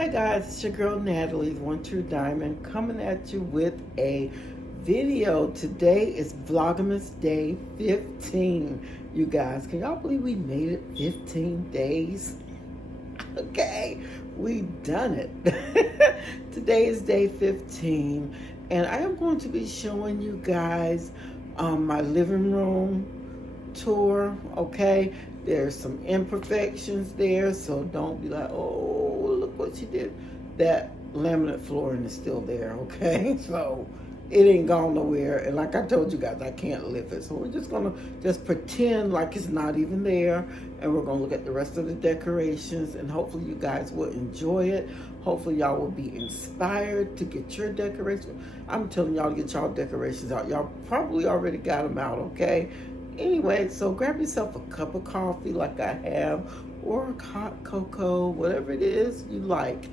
Hi guys, it's your girl Natalie, the One True Diamond, coming at you with a video. Today is Vlogmas Day 15. You guys, can y'all believe we made it 15 days? Okay, we done it. Today is day 15, and I am going to be showing you guys my living room tour. Okay, there's some imperfections there, so don't be like, oh, look what she did. That laminate flooring is still there. Okay, so it ain't gone nowhere, and like I told you guys, I can't lift it, so we're just gonna pretend like it's not even there, and we're gonna look at the rest of the decorations, and hopefully you guys will enjoy it. Hopefully y'all will be inspired to get your decorations. I'm telling y'all to get y'all decorations out. Y'all probably already got them out. Okay, anyway, so grab yourself a cup of coffee like I have, or hot cocoa, whatever it is you like.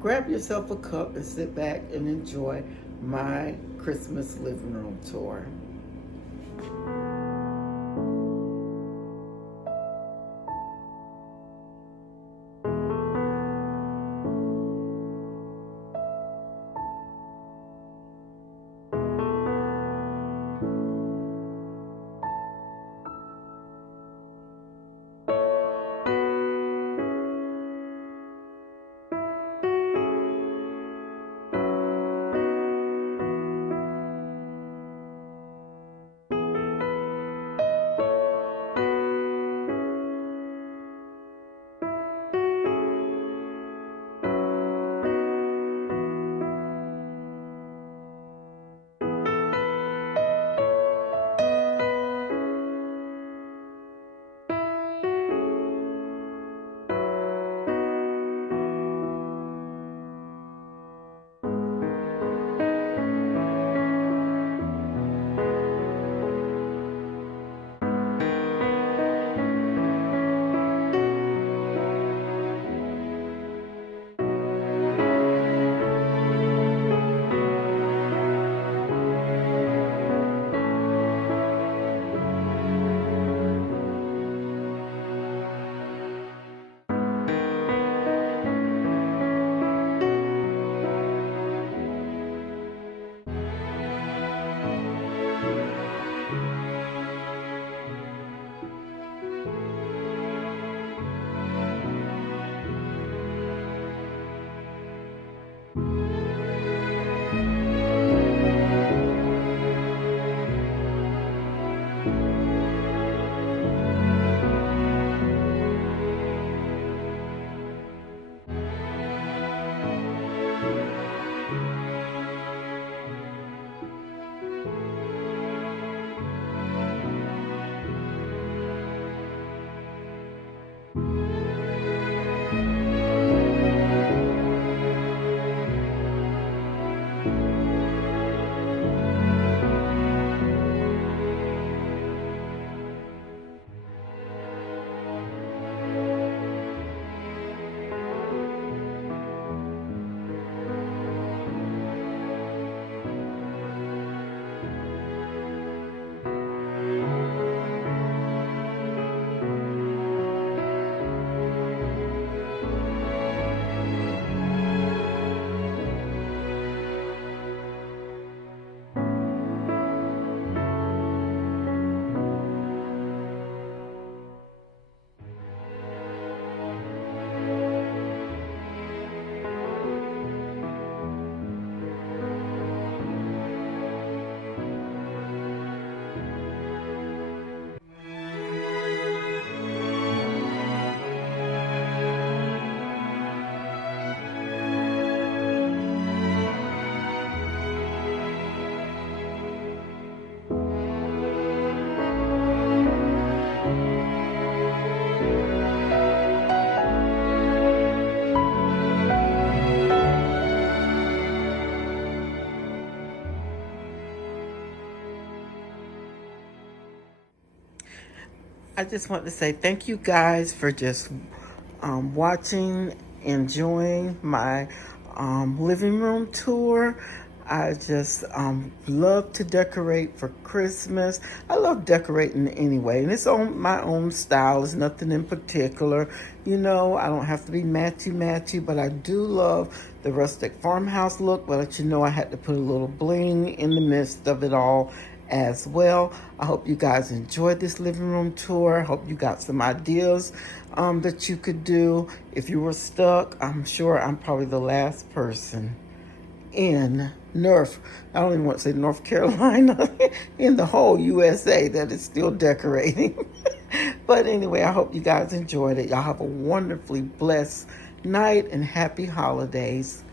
Grab yourself a cup and sit back and enjoy my Christmas living room tour. I just want to say thank you guys for just watching, enjoying my living room tour. I just love to decorate for Christmas. I love decorating anyway, and it's on my own style. It's nothing in particular. You know, I don't have to be matchy-matchy, but I do love the rustic farmhouse look. But you know, I had to put a little bling in the midst of it all as well. I hope you guys enjoyed this living room tour. I hope you got some ideas that you could do. If you were stuck, I'm sure I'm probably the last person in I don't even want to say North Carolina, in the whole USA that is still decorating. But anyway, I hope you guys enjoyed it. Y'all have a wonderfully blessed night and happy holidays.